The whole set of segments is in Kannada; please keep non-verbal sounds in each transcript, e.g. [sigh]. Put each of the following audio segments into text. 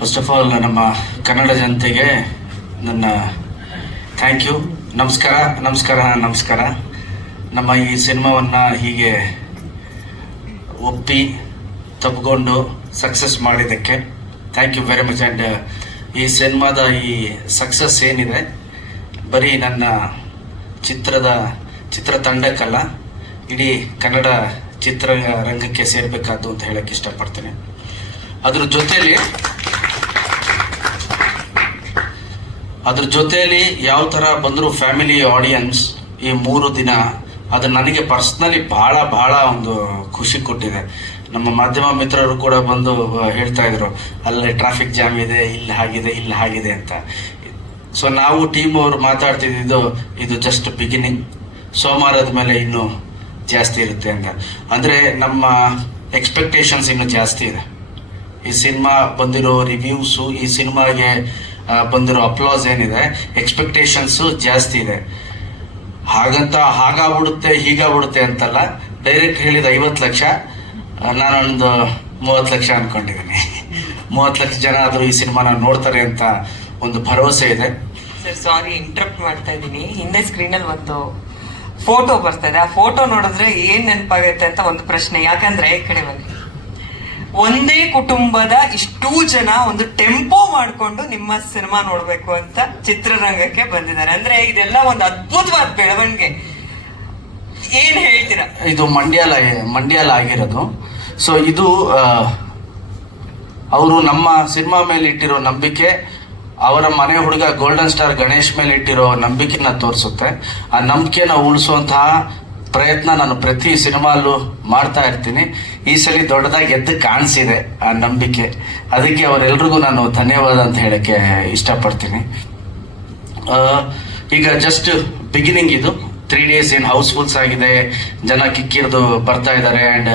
ಫಸ್ಟ್ ಆಫ್ ಆಲ್ ನಮ್ಮ ಕನ್ನಡ ಜನತೆಗೆ ನನ್ನ ಥ್ಯಾಂಕ್ ಯು ನಮಸ್ಕಾರ ನಮಸ್ಕಾರ ನಮಸ್ಕಾರ ನಮ್ಮ ಈ ಸಿನಿಮಾವನ್ನು ಹೀಗೆ ಒಪ್ಪಿ ತಪ್ಕೊಂಡು ಸಕ್ಸಸ್ ಮಾಡಿದ್ದಕ್ಕೆ thank you very much and ಈ ಸಿನಿಮಾದ ಈ ಸಕ್ಸಸ್ ಏನಿದೆ ಬರೀ ನನ್ನ ಚಿತ್ರದ ಚಿತ್ರತಂಡಕ್ಕಲ್ಲ ಇಡೀ ಕನ್ನಡ ಚಿತ್ರರಂಗಕ್ಕೆ ಸೇರಬೇಕಾದ್ದು ಅಂತ ಹೇಳಕ್ಕೆ ಇಷ್ಟಪಡ್ತೇನೆ ಅದ್ರ ಜೊತೆಯಲ್ಲಿ ಅದ್ರ ಜೊತೆಯಲ್ಲಿ ಯಾವ ಥರ ಬಂದರೂ ಫ್ಯಾಮಿಲಿ ಆಡಿಯನ್ಸ್ ಈ ಮೂರು ದಿನ ಅದು ನನಗೆ ಪರ್ಸ್ನಲಿ ಭಾಳ ಭಾಳ ಒಂದು ಖುಷಿ ಕೊಟ್ಟಿದೆ ನಮ್ಮ ಮಾಧ್ಯಮ ಮಿತ್ರರು ಕೂಡ ಬಂದು ಹೇಳ್ತಾ ಇದ್ರು ಅಲ್ಲಿ ಟ್ರಾಫಿಕ್ ಜಾಮ್ ಇದೆ ಇಲ್ಲಿ ಹಾಗಿದೆ ಇಲ್ಲಿ ಹಾಗಿದೆ ಅಂತ ಸೊ ನಾವು ಟೀಮ್ ಅವರು ಮಾತಾಡ್ತಿದ್ದು ಇದು ಜಸ್ಟ್ ಬಿಗಿನಿಂಗ್ ಸೋಮವಾರದ ಮೇಲೆ ಇನ್ನೂ ಜಾಸ್ತಿ ಇರುತ್ತೆ ಅಂತ ಅಂದರೆ ನಮ್ಮ ಎಕ್ಸ್ಪೆಕ್ಟೇಷನ್ಸ್ ಇನ್ನೂ ಜಾಸ್ತಿ ಇದೆ ಈ ಸಿನಿಮಾ ಬಂದಿರೋ ರಿವ್ಯೂಸು ಈ ಸಿನಿಮಾಗೆ ಬಂದಿರೋ ಅಪ್ಲೋಸ್ ಏನಿದೆ ಎಕ್ಸ್ಪೆಕ್ಟೇಷನ್ಸ್ ಜಾಸ್ತಿ ಇದೆ ಹಾಗಂತ ಹಾಗಾಗ್ಬಿಡುತ್ತೆ ಹೀಗಾಗ್ಬಿಡುತ್ತೆ ಅಂತಲ್ಲ ಡೈರೆಕ್ಟ್ ಹೇಳಿದ ಐವತ್ತು ಲಕ್ಷ ನಾನೊಂದು ಮೂವತ್ತು ಲಕ್ಷ ಅಂದ್ಕೊಂಡಿದ್ದೀನಿ ಮೂವತ್ತು ಲಕ್ಷ ಜನ ಆದರೂ ಈ ಸಿನಿಮಾನ ನೋಡ್ತಾರೆ ಅಂತ ಒಂದು ಭರವಸೆ ಇದೆ ಸರ್ ಸಾರಿ ಇಂಟ್ರಪ್ಟ್ ಮಾಡ್ತಾ ಇದ್ದೀನಿ ಹಿಂದೆ ಸ್ಕ್ರೀನಲ್ಲಿ ಒಂದು ಫೋಟೋ ಬರ್ತಾ ಇದೆ ಆ ಫೋಟೋ ನೋಡಿದ್ರೆ ಏನು ನೆನಪಾಗುತ್ತೆ ಅಂತ ಒಂದು ಪ್ರಶ್ನೆ ಯಾಕಂದ್ರೆ ಈ ಕಡೆ ಬನ್ನಿ ಒಂದೇ ಕುಟುಂಬದ ಇಷ್ಟು ಜನ ಒಂದು ಟೆಂಪೋ ಮಾಡಿಕೊಂಡು ನಿಮ್ಮ ಸಿನಿಮಾ ನೋಡ್ಬೇಕು ಅಂತ ಚಿತ್ರರಂಗಕ್ಕೆ ಬಂದಿದ್ದಾರೆ ಅಂದ್ರೆ ಇದೆಲ್ಲ ಒಂದು ಅದ್ಭುತವಾದ ಬೆಳವಣಿಗೆ ಏನ್ ಹೇಳ್ತೀರಾ ಇದು ಮಂಡ್ಯಲ ಮಂಡ್ಯಲ ಆಗಿರೋದು ಸೊ ಇದು ಅವರು ನಮ್ಮ ಸಿನಿಮಾ ಮೇಲೆ ಇಟ್ಟಿರೋ ನಂಬಿಕೆ ಅವರ ಮನೆ ಹುಡುಗ ಗೋಲ್ಡನ್ ಸ್ಟಾರ್ ಗಣೇಶ್ ಮೇಲೆ ಇಟ್ಟಿರೋ ನಂಬಿಕೆನ ತೋರಿಸುತ್ತೆ ಆ ನಂಬಿಕೆನ ಉಳಿಸುವಂತಹ ಪ್ರಯತ್ನ ನಾನು ಪ್ರತಿ ಸಿನಿಮಾಲ್ಲೂ ಮಾಡ್ತಾ ಇರ್ತೀನಿ ಈ ಸಲ ದೊಡ್ಡದಾಗಿ ಎದ್ದು ಕಾಣಿಸಿದೆ ಆ ನಂಬಿಕೆ ಅದಕ್ಕೆ ಅವರೆಲ್ರಿಗೂ ನಾನು ಧನ್ಯವಾದ ಅಂತ ಹೇಳಕ್ಕೆ ಇಷ್ಟಪಡ್ತೀನಿ ಈಗ ಜಸ್ಟ್ ಬಿಗಿನಿಂಗ್ ಇದು ತ್ರೀ ಡೇಸ್ ಏನು ಹೌಸ್ಫುಲ್ಸ್ ಆಗಿದೆ ಜನ ಕಿಕ್ಕಿರ್ದು ಬರ್ತಾ ಇದ್ದಾರೆ ಆ್ಯಂಡ್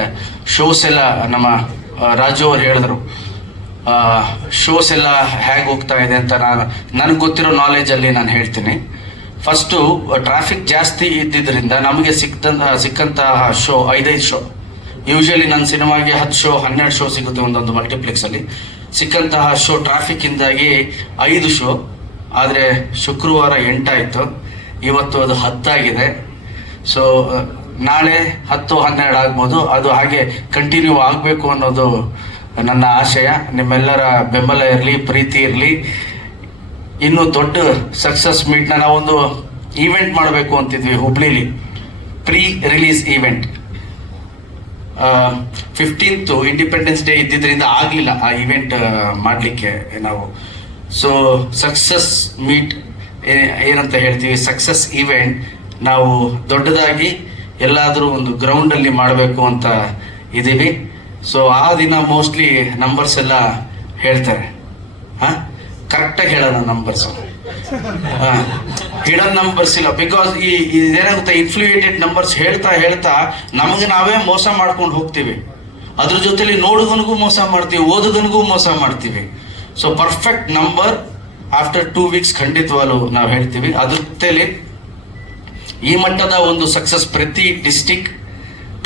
ಶೋಸ್ ಎಲ್ಲ ನಮ್ಮ ರಾಜು ಅವ್ರು ಹೇಳಿದ್ರು ಶೋಸ್ ಎಲ್ಲ ಹೇಗೆ ಹೋಗ್ತಾ ಇದೆ ಅಂತ ನಾನು ನನಗೆ ಗೊತ್ತಿರೋ ನಾಲೆಜಲ್ಲಿ ನಾನು ಹೇಳ್ತೀನಿ ಫಸ್ಟು ಟ್ರಾಫಿಕ್ ಜಾಸ್ತಿ ಇದ್ದಿದ್ದರಿಂದ ನಮಗೆ ಸಿಕ್ಕ ಸಿಕ್ಕಂತಹ ಶೋ ಐದೈದು ಶೋ ಯೂಶಲಿ ನನ್ನ ಸಿನಿಮಾಗೆ ಹತ್ತು ಶೋ ಹನ್ನೆರಡು ಶೋ ಸಿಗುತ್ತೆ ಒಂದೊಂದು ಮಲ್ಟಿಪ್ಲೆಕ್ಸಲ್ಲಿ ಸಿಕ್ಕಂತಹ ಶೋ ಟ್ರಾಫಿಕ್ಕಿಂದಾಗಿ ಐದು ಶೋ ಆದರೆ ಶುಕ್ರವಾರ ಎಂಟಾಯಿತು ಇವತ್ತು ಅದು ಹತ್ತಾಗಿದೆ ಸೊ ನಾಳೆ ಹತ್ತು ಹನ್ನೆರಡು ಆಗ್ಬೋದು ಅದು ಹಾಗೆ ಕಂಟಿನ್ಯೂ ಆಗಬೇಕು ಅನ್ನೋದು ನನ್ನ ಆಶಯ ನಿಮ್ಮೆಲ್ಲರ ಬೆಂಬಲ ಇರಲಿ ಪ್ರೀತಿ ಇರಲಿ ಇನ್ನು ದೊಡ್ಡ ಸಕ್ಸಸ್ ಮೀಟ್ನ ನಾವೊಂದು ಈವೆಂಟ್ ಮಾಡಬೇಕು ಅಂತಿದ್ವಿ ಹುಬ್ಳಿಲಿ pre release event fifteenth independence day ಇದ್ದಿದ್ದರಿಂದ ಆಗಲಿಲ್ಲ ಆ ಈವೆಂಟ್ ಮಾಡಲಿಕ್ಕೆ ನಾವು ಸೊ ಸಕ್ಸಸ್ ಮೀಟ್ ಏನಂತ ಹೇಳ್ತೀವಿ ಸಕ್ಸಸ್ ಈವೆಂಟ್ ನಾವು ದೊಡ್ಡದಾಗಿ ಎಲ್ಲಾದರೂ ಒಂದು ಗ್ರೌಂಡಲ್ಲಿ ಮಾಡಬೇಕು ಅಂತ ಇದ್ದೀವಿ ಸೊ ಆ ದಿನ ಮೋಸ್ಟ್ಲಿ ನಂಬರ್ಸ್ ಎಲ್ಲ ಹೇಳ್ತಾರೆ ಹಾಂ ಕರೆಕ್ಟಾಗಿ ಹೇಳೋಣ ನಂಬರ್ಸ್ ಹಿಡನ್ ನಂಬರ್ಸ್ ಇಲ್ಲ ಬಿಕಾಸ್ ಈ ಇದೇನಾಗುತ್ತೆ ಇನ್ಫ್ಲೂಯೇಟೆಡ್ ನಂಬರ್ಸ್ ಹೇಳ್ತಾ ಹೇಳ್ತಾ ನಮಗೆ ನಾವೇ ಮೋಸ ಮಾಡ್ಕೊಂಡು ಹೋಗ್ತೀವಿ ಅದ್ರ ಜೊತೆಲಿ ನೋಡುಗನಿಗೂ ಮೋಸ ಮಾಡ್ತೀವಿ ಓದುಗನಿಗೂ ಮೋಸ ಮಾಡ್ತೀವಿ so perfect number after two weeks ಖಂಡಿತವಾಗ್ಲು ನಾವು ಹೇಳ್ತೀವಿ ಅದ್ರ ಈ ಮಟ್ಟದ ಒಂದು ಸಕ್ಸಸ್ ಪ್ರತಿ ಡಿಸ್ಟಿಕ್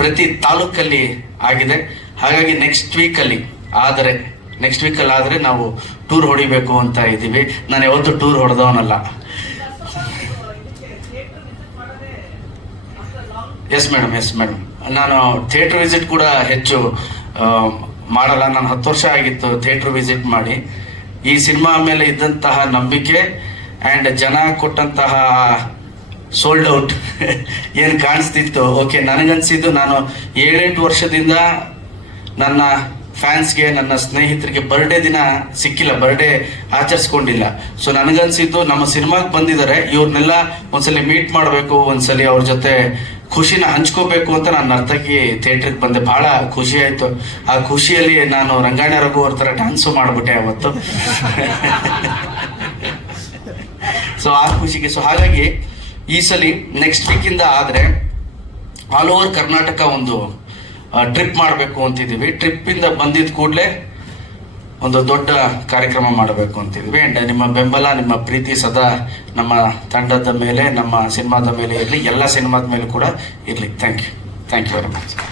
ಪ್ರತಿ ತಾಲೂಕಲ್ಲಿ ಆಗಿದೆ ಹಾಗಾಗಿ ನೆಕ್ಸ್ಟ್ ವೀಕಲ್ಲಿ ಆದರೆ ನೆಕ್ಸ್ಟ್ ವೀಕಲ್ಲಿ ಆದರೆ ನಾವು ಟೂರ್ ಹೊಡಿಬೇಕು ಅಂತ ಇದ್ದೀವಿ ನಾನು ಯಾವತ್ತೂ ಟೂರ್ ಹೊಡೆದವನಲ್ಲ ಎಸ್ ಮೇಡಮ್ ಎಸ್ ಮೇಡಮ್ ನಾನು ಥಿಯೇಟರ್ ವಿಸಿಟ್ ಕೂಡ ಹೆಚ್ಚು ಮಾಡಲ್ಲ ನಾನು ಹತ್ತು ವರ್ಷ ಆಗಿತ್ತು ಥಿಯೇಟರ್ ವಿಸಿಟ್ ಮಾಡಿ ಈ ಸಿನಿಮಾ ಮೇಲೆ ಇದ್ದಂತಹ ನಂಬಿಕೆ ಆ್ಯಂಡ್ ಜನ ಕೊಟ್ಟಂತಹ ಸೋಲ್ಡ್ ಔಟ್ ಏನು ಕಾಣಿಸ್ತಿತ್ತು ಓಕೆ ನನಗನ್ಸಿದ್ದು ನಾನು ಏಳೆಂಟು ವರ್ಷದಿಂದ ನನ್ನ ಫ್ಯಾನ್ಸ್ಗೆ ನನ್ನ ಸ್ನೇಹಿತರಿಗೆ ಬರ್ಡೇ ದಿನ ಸಿಕ್ಕಿಲ್ಲ ಬರ್ಡೇ ಆಚರಿಸ್ಕೊಂಡಿಲ್ಲ ಸೊ ನನಗನ್ಸಿದ್ದು ನಮ್ಮ ಸಿನಿಮಾಗೆ ಬಂದಿದ್ದಾರೆ ಇವ್ರನ್ನೆಲ್ಲ ಒಂದ್ಸಲ ಮೀಟ್ ಮಾಡಬೇಕು ಒಂದ್ಸಲಿ ಅವ್ರ ಜೊತೆ ಖುಷಿನ ಹಂಚ್ಕೋಬೇಕು ಅಂತ ನಾನು ನರ್ತಕಿ ಥಿಯೇಟ್ರಿಗೆ ಬಂದೆ ಬಹಳ ಖುಷಿ ಆಯ್ತು ಆ ಖುಷಿಯಲ್ಲಿ ನಾನು ರಂಗಾಯಣ ಅವ್ರ ತರ ಡಾನ್ಸ್ ಮಾಡಿಬಿಟ್ಟೆ ಅವತ್ತು ಸೊ [laughs] ಆ ಖುಷಿಗೆ ಸೊ ಹಾಗಾಗಿ ಈ ಸಲ ನೆಕ್ಸ್ಟ್ ವೀಕಿಂದ ಆದ್ರೆ ಆಲ್ ಓವರ್ ಕರ್ನಾಟಕ ಒಂದು ಟ್ರಿಪ್ ಮಾಡಬೇಕು ಅಂತಿದ್ದೀವಿ ಟ್ರಿಪ್ಪಿಂದ ಬಂದಿದ್ದ ಕೂಡಲೇ ಒಂದು ದೊಡ್ಡ ಕಾರ್ಯಕ್ರಮ ಮಾಡಬೇಕು ಅಂತಿದ್ವಿ ಆ್ಯಂಡ್ ನಿಮ್ಮ ಬೆಂಬಲ ನಿಮ್ಮ ಪ್ರೀತಿ ಸದಾ ನಮ್ಮ ತಂಡದ ಮೇಲೆ ನಮ್ಮ ಸಿನಿಮಾದ ಮೇಲೆ ಇರಲಿ ಎಲ್ಲ ಸಿನಿಮಾದ ಮೇಲೆ ಕೂಡ ಇರಲಿ thank you thank you very much